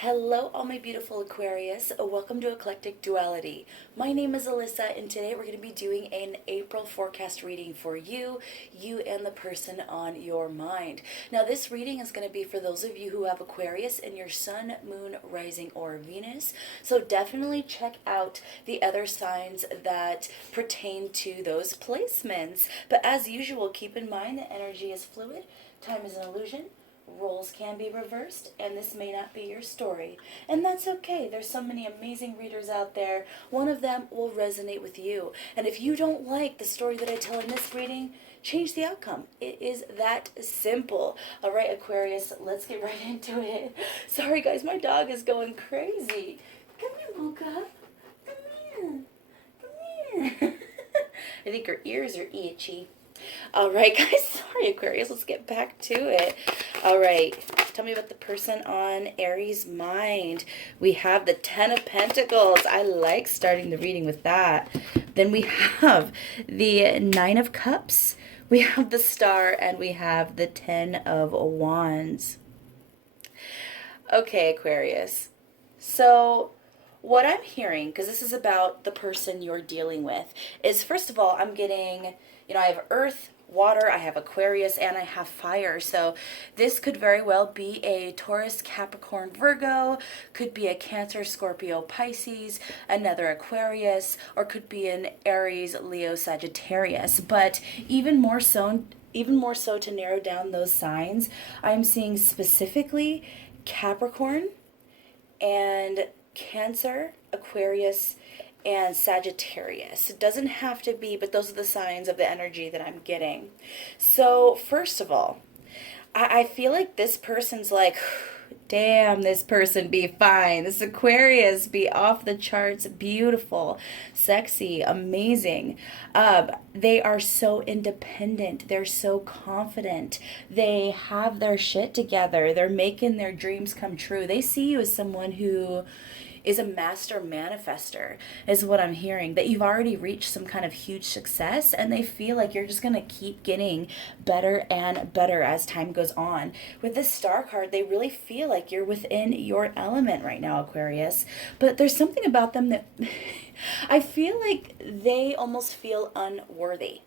Hello, all my beautiful Aquarius. Welcome to Eclectic Duality. My name is Alyssa, and today we're going to be doing an April forecast reading for you and the person on your mind. Now, this reading is going to be for those of you who have Aquarius in your Sun, Moon, Rising, or Venus. So definitely check out the other signs that pertain to those placements. But as usual, keep in mind that energy is fluid, time is an illusion. Roles can be reversed, and this may not be your story. And that's okay. There's so many amazing readers out there. One of them will resonate with you. And if you don't like the story that I tell in this reading, change the outcome. It is that simple. All right, Aquarius, let's get right into it. Sorry, guys, my dog is going crazy. Come here, Mocha. Come here. Come here. I think her ears are itchy. All right, guys, sorry, Aquarius. Let's get back to it. All right, tell me about the person on Aries' mind. We have the Ten of Pentacles. I like starting the reading with that. Then we have the Nine of Cups. We have the Star, and we have the Ten of Wands. Okay, Aquarius. So what I'm hearing, because this is about the person you're dealing with, is first of all, I'm getting, I have Earth, water, I have Aquarius, and I have fire. So this could very well be a Taurus, Capricorn, Virgo, could be a Cancer, Scorpio, Pisces, another Aquarius, or could be an Aries, Leo, Sagittarius. But even more so to narrow down those signs, I'm seeing specifically Capricorn and Cancer, Aquarius, and Sagittarius. It doesn't have to be, but those are the signs of the energy that I'm getting. So first of all, I feel like this person's like, damn, this person be fine. This Aquarius be off the charts, beautiful, sexy, amazing. They are so independent. They're so confident. They have their shit together. They're making their dreams come true. They see you as someone who is a master manifester, is what I'm hearing, that you've already reached some kind of huge success, and they feel like you're just going to keep getting better and better as time goes on. With this Star card, they really feel like you're within your element right now, Aquarius, but there's something about them that I feel like they almost feel unworthy,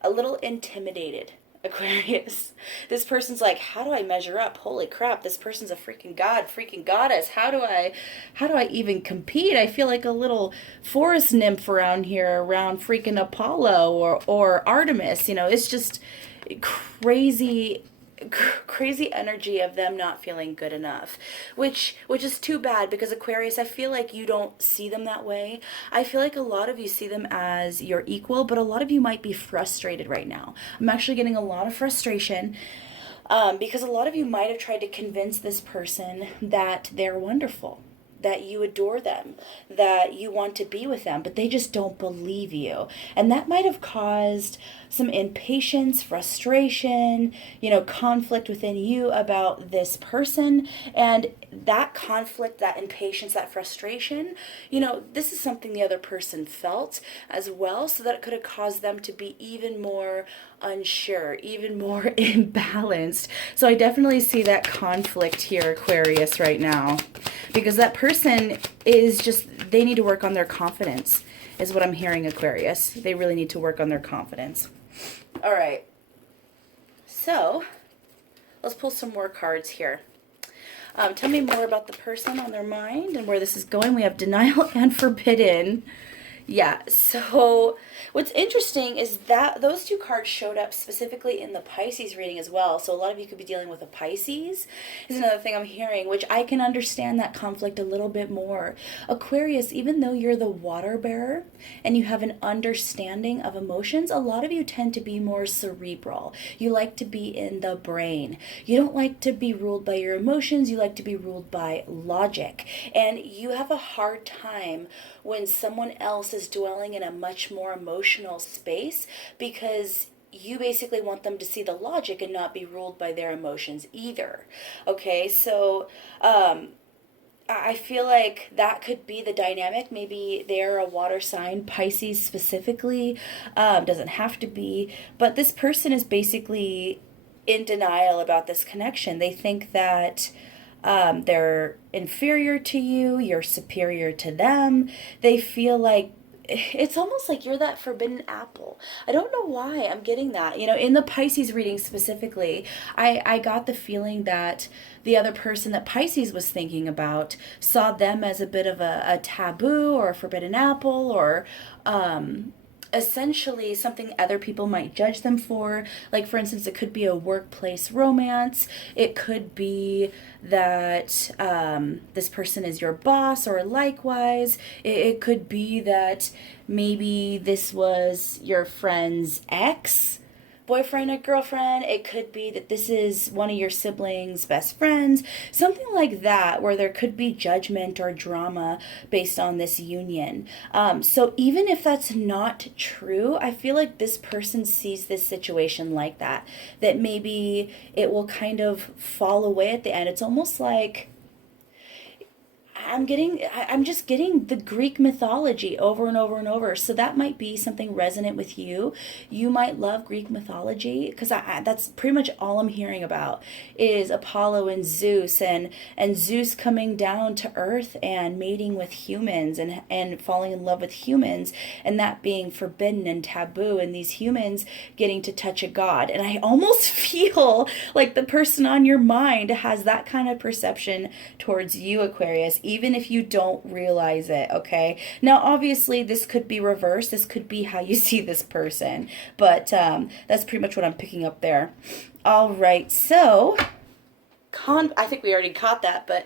a little intimidated. Aquarius. This person's like, how do I measure up? Holy crap, this person's a freaking god, freaking goddess. How do I even compete? I feel like a little forest nymph around here, around freaking Apollo or Artemis. It's just crazy energy of them not feeling good enough, which is too bad, because Aquarius, I feel like you don't see them that way. I feel like a lot of you see them as your equal, but a lot of you might be frustrated right now. I'm actually getting a lot of frustration, because a lot of you might have tried to convince this person that they're wonderful, that you adore them, that you want to be with them, but they just don't believe you. And that might have caused some impatience, frustration, conflict within you about this person. And that conflict, that impatience, that frustration, this is something the other person felt as well, so that it could have caused them to be even more unsure, even more imbalanced. So I definitely see that conflict here, Aquarius, right now, because that person is just, they need to work on their confidence, is what I'm hearing, Aquarius. They really need to work on their confidence. All right, so let's pull some more cards here. Tell me more about the person on their mind and where this is going. We have denial and forbidden. Yeah, so what's interesting is that those two cards showed up specifically in the Pisces reading as well. So a lot of you could be dealing with a Pisces, is another thing I'm hearing, which I can understand that conflict a little bit more. Aquarius, even though you're the water bearer and you have an understanding of emotions, a lot of you tend to be more cerebral. You like to be in the brain. You don't like to be ruled by your emotions. You like to be ruled by logic. And you have a hard time when someone else is dwelling in a much more emotional space, because you basically want them to see the logic and not be ruled by their emotions either. Okay, so I feel like that could be the dynamic. Maybe they're a water sign, Pisces specifically, doesn't have to be, but this person is basically in denial about this connection. They think that they're inferior to you, you're superior to them. They feel like it's almost like you're that forbidden apple. I don't know why I'm getting that. In the Pisces reading specifically, I got the feeling that the other person that Pisces was thinking about saw them as a bit of a taboo or a forbidden apple, or essentially something other people might judge them for. Like, for instance, it could be a workplace romance. It could be that this person is your boss, or likewise. It could be that maybe this was your friend's ex boyfriend or girlfriend. It could be that this is one of your siblings' best friends, something like that, where there could be judgment or drama based on this union. So even if that's not true, I feel like this person sees this situation like that, that maybe it will kind of fall away at the end. It's almost like I'm just getting the Greek mythology over and over and over. So that might be something resonant with you. You might love Greek mythology, because that's pretty much all I'm hearing about is Apollo and Zeus, and Zeus coming down to earth and mating with humans, and falling in love with humans, and that being forbidden and taboo, and these humans getting to touch a god. And I almost feel like the person on your mind has that kind of perception towards you, Aquarius, even if you don't realize it, okay? Now, obviously, this could be reversed. This could be how you see this person. But that's pretty much what I'm picking up there. All right, so I think we already caught that, but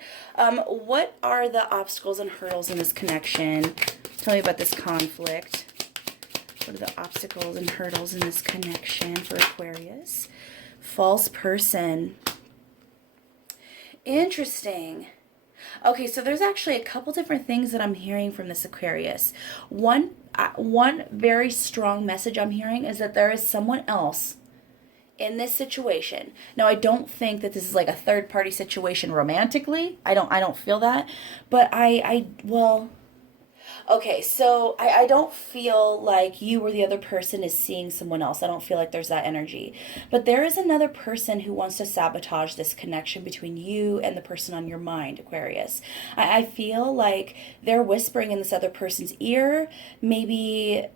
what are the obstacles and hurdles in this connection? Tell me about this conflict. What are the obstacles and hurdles in this connection for Aquarius? False person. Interesting. Okay, so there's actually a couple different things that I'm hearing from this Aquarius. One very strong message I'm hearing is that there is someone else in this situation. Now, I don't think that this is like a third party situation romantically. I don't feel that, but well, okay, so I don't feel like you or the other person is seeing someone else. I don't feel like there's that energy. But there is another person who wants to sabotage this connection between you and the person on your mind, Aquarius. I feel like they're whispering in this other person's ear. Maybe,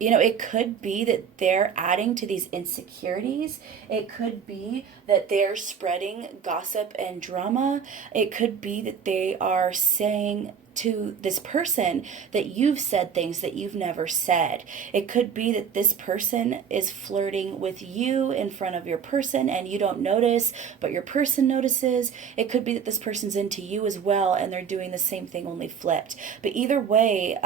it could be that they're adding to these insecurities. It could be that they're spreading gossip and drama. It could be that they are saying to this person that you've said things that you've never said. It could be that this person is flirting with you in front of your person and you don't notice, but your person notices. It could be that this person's into you as well and they're doing the same thing, only flipped. But either way,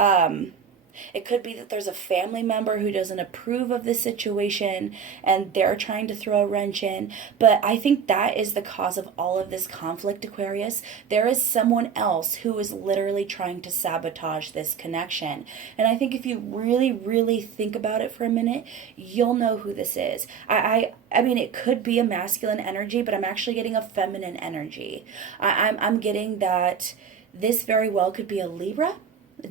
it could be that there's a family member who doesn't approve of this situation and they're trying to throw a wrench in. But I think that is the cause of all of this conflict, Aquarius. There is someone else who is literally trying to sabotage this connection. And I think if you really, really think about it for a minute, you'll know who this is. I mean, it could be a masculine energy, but I'm actually getting a feminine energy. I'm getting that this very well could be a Libra.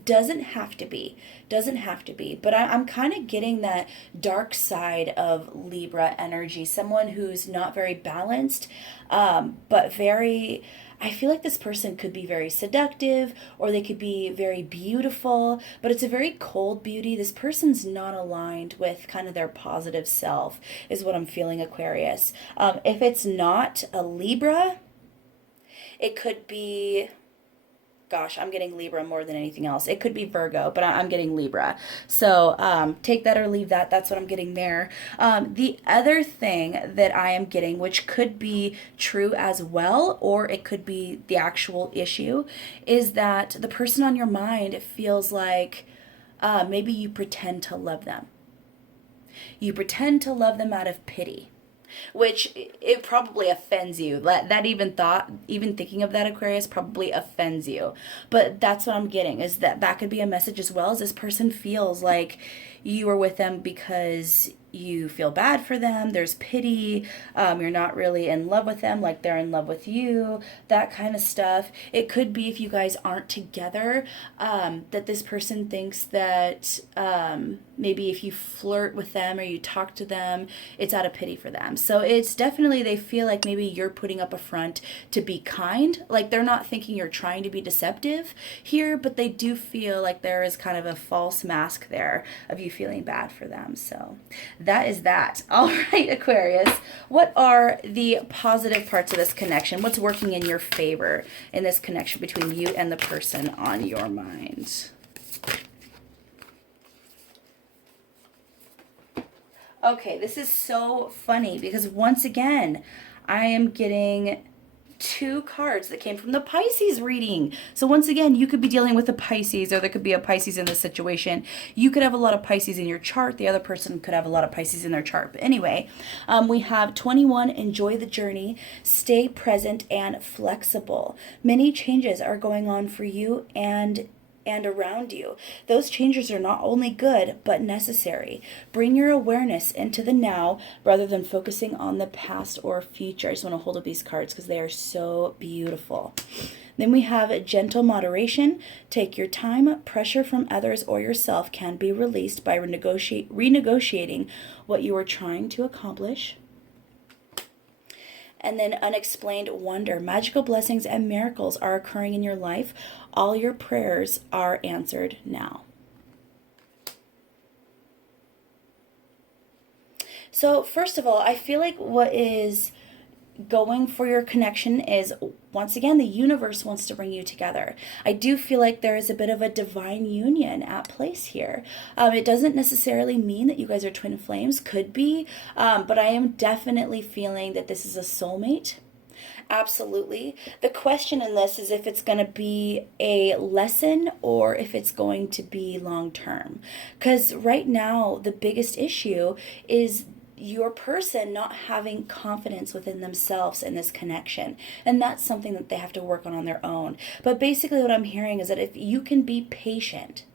Doesn't have to be, but I'm kind of getting that dark side of Libra energy, someone who's not very balanced, but I feel like this person could be very seductive, or they could be very beautiful, but it's a very cold beauty. This person's not aligned with kind of their positive self, is what I'm feeling, Aquarius. If it's not a Libra, it could be, gosh, I'm getting Libra more than anything else. It could be Virgo, but I'm getting Libra. So take that or leave that. That's what I'm getting there. The other thing that I am getting, which could be true as well, or it could be the actual issue, is that the person on your mind feels like maybe you pretend to love them. You pretend to love them out of pity, which it probably offends you. Even thinking of that, Aquarius, probably offends you. But that's what I'm getting, is that could be a message as well, as this person feels like you were with them because you feel bad for them, there's pity, you're not really in love with them like they're in love with you, that kind of stuff. It could be if you guys aren't together, that this person thinks that maybe if you flirt with them or you talk to them, it's out of pity for them. So it's definitely, they feel like maybe you're putting up a front to be kind. Like they're not thinking you're trying to be deceptive here, but they do feel like there is kind of a false mask there of you feeling bad for them. So that is that. All right, Aquarius, what are the positive parts of this connection? What's working in your favor in this connection between you and the person on your mind? Okay, this is so funny because once again, I am getting 2 cards that came from the Pisces reading. So once again, you could be dealing with a Pisces, or there could be a Pisces in this situation. You could have a lot of Pisces in your chart. The other person could have a lot of Pisces in their chart. But anyway, we have 21, enjoy the journey, stay present and flexible. Many changes are going on for you and around you. Those changes are not only good, but necessary. Bring your awareness into the now rather than focusing on the past or future. I just want to hold up these cards because they are so beautiful. Then we have gentle moderation. Take your time. Pressure from others or yourself can be released by renegotiating what you are trying to accomplish. And then unexplained wonder. Magical blessings and miracles are occurring in your life. All your prayers are answered now. So first of all, I feel like what is going for your connection is, once again, the universe wants to bring you together. I do feel like there is a bit of a divine union at place here. It doesn't necessarily mean that you guys are twin flames, could be, but I am definitely feeling that this is a soulmate. Absolutely. The question in this is if it's going to be a lesson or if it's going to be long term. Because right now, the biggest issue is your person not having confidence within themselves in this connection. And that's something that they have to work on their own. But basically what I'm hearing is that if you can be patient,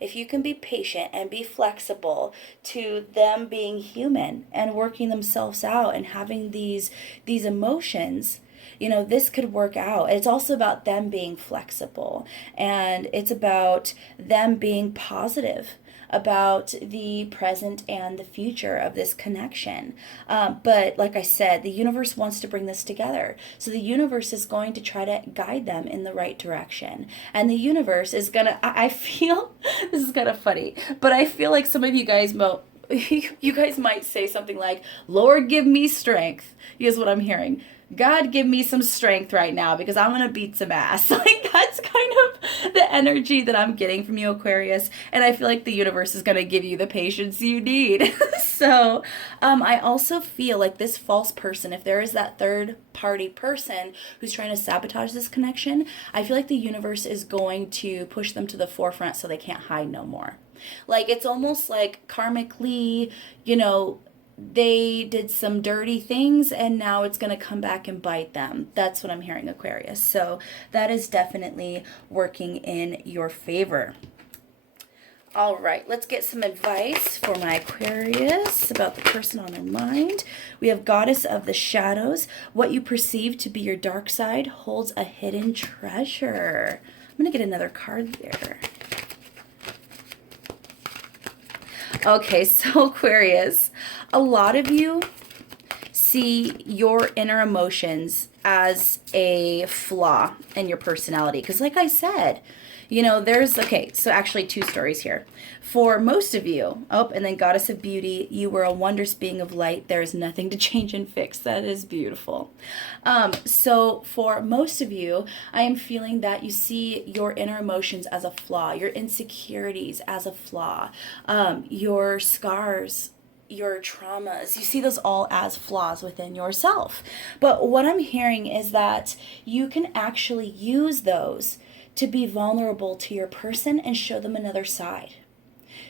and be flexible to them being human and working themselves out and having these emotions, this could work out. It's also about them being flexible, and it's about them being positive about the present and the future of this connection. But like I said, the universe wants to bring this together. So the universe is going to try to guide them in the right direction. And the universe is going to, I feel, this is kind of funny, but I feel like some of you guys might say something like, Lord, give me strength. Here's what I'm hearing. God, give me some strength right now because I'm going to beat some ass. Like, that's kind of the energy that I'm getting from you, Aquarius. And I feel like the universe is going to give you the patience you need. So I also feel like this false person, if there is that third party person who's trying to sabotage this connection, I feel like the universe is going to push them to the forefront so they can't hide no more. Like, it's almost like karmically, they did some dirty things and now it's going to come back and bite them. That's what I'm hearing, Aquarius. So that is definitely working in your favor. All right, let's get some advice for my Aquarius about the person on their mind. We have Goddess of the Shadows. What you perceive to be your dark side holds a hidden treasure. I'm going to get another card there. Okay, so Aquarius, a lot of you see your inner emotions as a flaw in your personality. Because like I said, so actually 2 stories here. For most of you, and then Goddess of Beauty, you were a wondrous being of light. There is nothing to change and fix. That is beautiful. So for most of you, I am feeling that you see your inner emotions as a flaw, your insecurities as a flaw, your scars, your traumas, you see those all as flaws within yourself. But what I'm hearing is that you can actually use those to be vulnerable to your person and show them another side.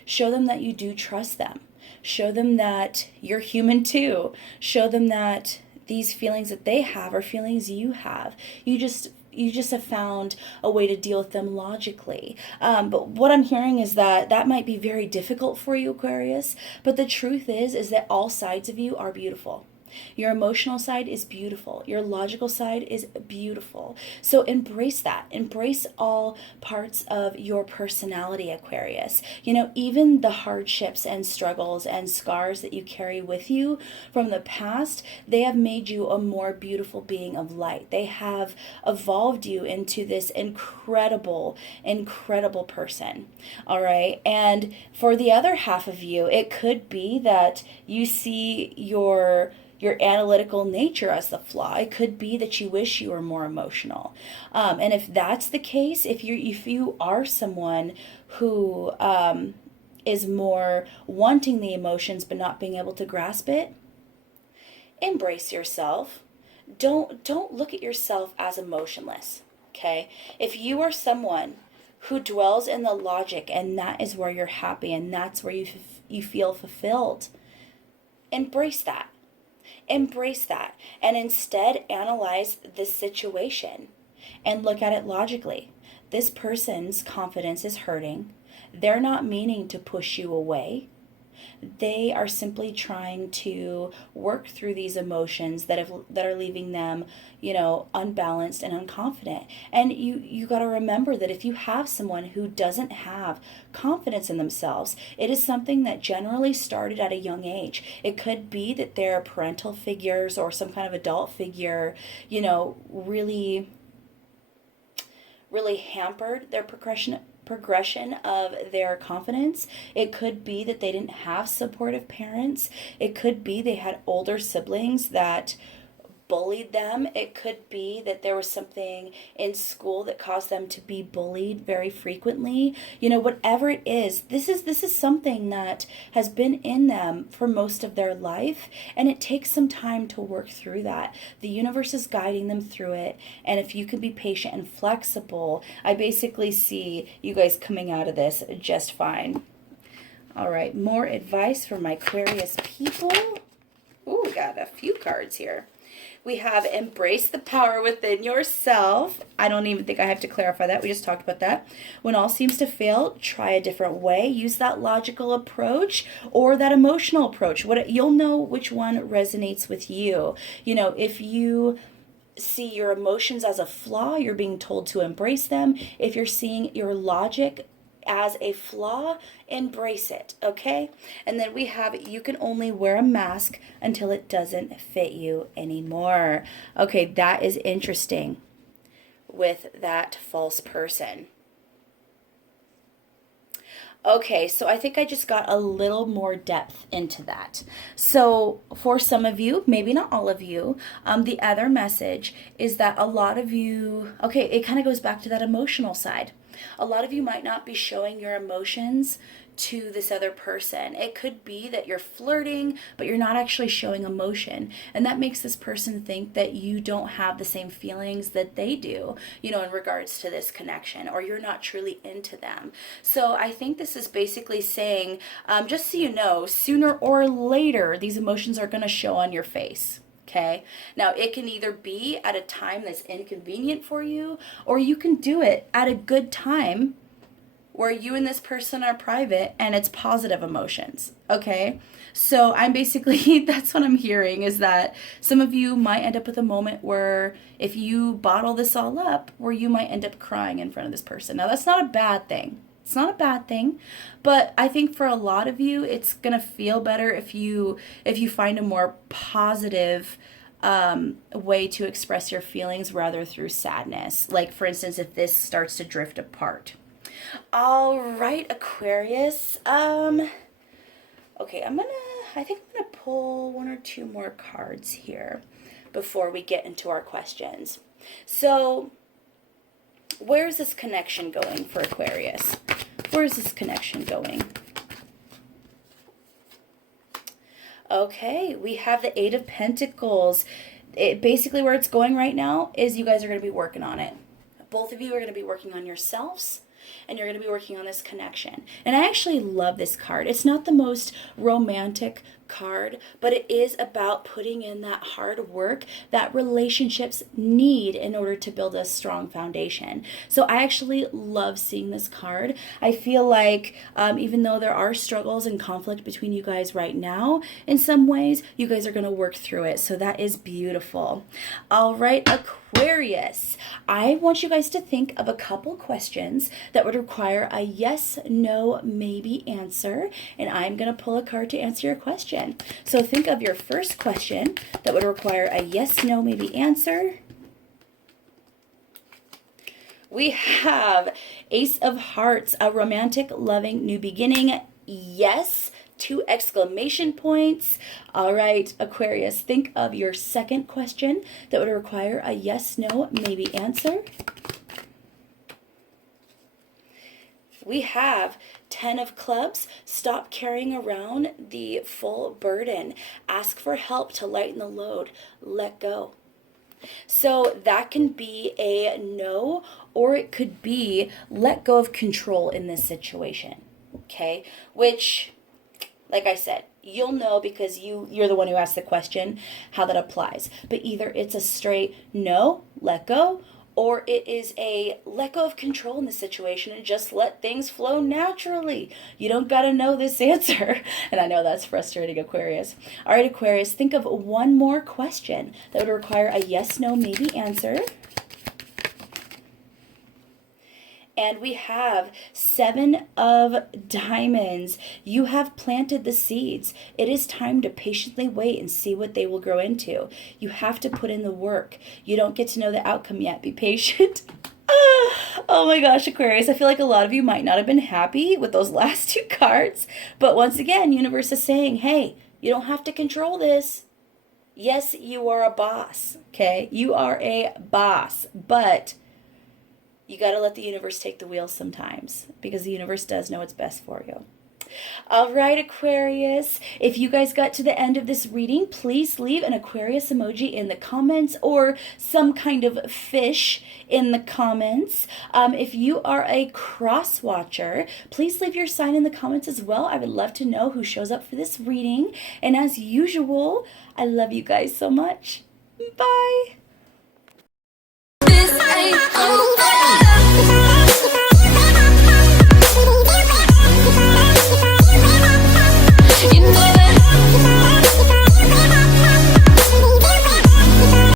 Show them that you do trust them. Show them that you're human too. Show them that these feelings that they have are feelings you have. You just you just have found a way to deal with them logically. But what I'm hearing is that that might be very difficult for you, Aquarius. But the truth is that all sides of you are beautiful. Your emotional side is beautiful. Your logical side is beautiful. So embrace that. Embrace all parts of your personality, Aquarius. You know, even the hardships and struggles and scars that you carry with you from the past, they have made you a more beautiful being of light. They have evolved you into this incredible, incredible person. All right. And for the other half of you, it could be that you see your analytical nature as the flaw. It could be that you wish you were more emotional. And if that's the case, if you are someone who is more wanting the emotions but not being able to grasp it, embrace yourself. Don't look at yourself as emotionless. Okay? If you are someone who dwells in the logic and that is where you're happy and that's where you feel fulfilled, embrace that. Embrace that and instead analyze this situation and look at it logically. This person's confidence is hurting. They're not meaning to push you away. They are simply trying to work through these emotions that are leaving them, you know, unbalanced and unconfident. And you got to remember that if you have someone who doesn't have confidence in themselves, it is something that generally started at a young age. It could be that their parental figures or some kind of adult figure, you know, really hampered their progression of their confidence. It could be that they didn't have supportive parents. It could be they had older siblings that bullied them. It could be that there was something in school that caused them to be bullied very frequently. You know, whatever it is, this is something that has been in them for most of their life, and it takes some time to work through that. The universe is guiding them through it, and if you can be patient and flexible, I basically see you guys coming out of this just fine. All right, more advice for my Aquarius people. Ooh, we got a few cards here. We have embrace the power within yourself. I don't even think I have to clarify that. We just talked about that. When all seems to fail, try a different way. Use that logical approach or that emotional approach. You'll know which one resonates with you. You know, if you see your emotions as a flaw, you're being told to embrace them. If you're seeing your logic as a flaw, embrace it, okay? And then we have, you can only wear a mask until it doesn't fit you anymore. Okay, that is interesting with that false person. Okay, so I think I just got a little more depth into that. So for some of you, maybe not all of you, the other message is that a lot of you, okay, it kind of goes back to that emotional side. A lot of you might not be showing your emotions to this other person. It could be that you're flirting, but you're not actually showing emotion. And that makes this person think that you don't have the same feelings that they do, you know, in regards to this connection, or you're not truly into them. So I think this is basically saying, just so you know, sooner or later, these emotions are going to show on your face. Okay. Now it can either be at a time that's inconvenient for you, or you can do it at a good time where you and this person are private and it's positive emotions. Okay. So I'm basically, that's what I'm hearing, is that some of you might end up with a moment where if you bottle this all up, where you might end up crying in front of this person. Now that's not a bad thing. It's not a bad thing, but I think for a lot of you, it's gonna feel better if you find a more positive way to express your feelings rather through sadness. Like for instance, if this starts to drift apart. All right, Aquarius. Okay, I think I'm gonna pull one or two more cards here before we get into our questions. So, where's this connection going for Aquarius? Where's this connection going? Okay, we have the Eight of Pentacles. Basically where it's going right now is you guys are going to be working on it. Both of you are going to be working on yourselves, and you're going to be working on this connection. And I actually love this card. It's not the most romantic card, but it is about putting in that hard work that relationships need in order to build a strong foundation. So I actually love seeing this card. I feel like even though there are struggles and conflict between you guys right now, in some ways, you guys are going to work through it. So that is beautiful. All right, Aquarius, I want you guys to think of a couple questions that would require a yes, no, maybe answer, and I'm going to pull a card to answer your question. So think of your first question that would require a yes, no, maybe answer. We have Ace of Hearts, a romantic, loving, new beginning. Yes, 2 exclamation points. All right, Aquarius, think of your second question that would require a yes, no, maybe answer. We have 10 of Clubs. Stop carrying around the full burden. Ask for help to lighten the load. Let go. So that can be a no, or it could be let go of control in this situation. Okay? Which, like I said, you'll know because you're the one who asked the question how that applies. But either it's a straight no, let go, or it is a let go of control in the situation and just let things flow naturally. You don't got to know this answer. And I know that's frustrating, Aquarius. All right, Aquarius, think of one more question that would require a yes, no, maybe answer. And we have 7 of Diamonds. You have planted the seeds. It is time to patiently wait and see what they will grow into. You have to put in the work. You don't get to know the outcome yet. Be patient. Oh my gosh, Aquarius, I feel like a lot of you might not have been happy with those last 2 cards. But once again, universe is saying, hey, you don't have to control this. Yes, you are a boss, okay? You are a boss, but you got to let the universe take the wheel sometimes because the universe does know what's best for you. All right, Aquarius, if you guys got to the end of this reading, please leave an Aquarius emoji in the comments or some kind of fish in the comments. If you are a cross watcher, please leave your sign in the comments as well. I would love to know who shows up for this reading. And as usual, I love you guys so much. Bye.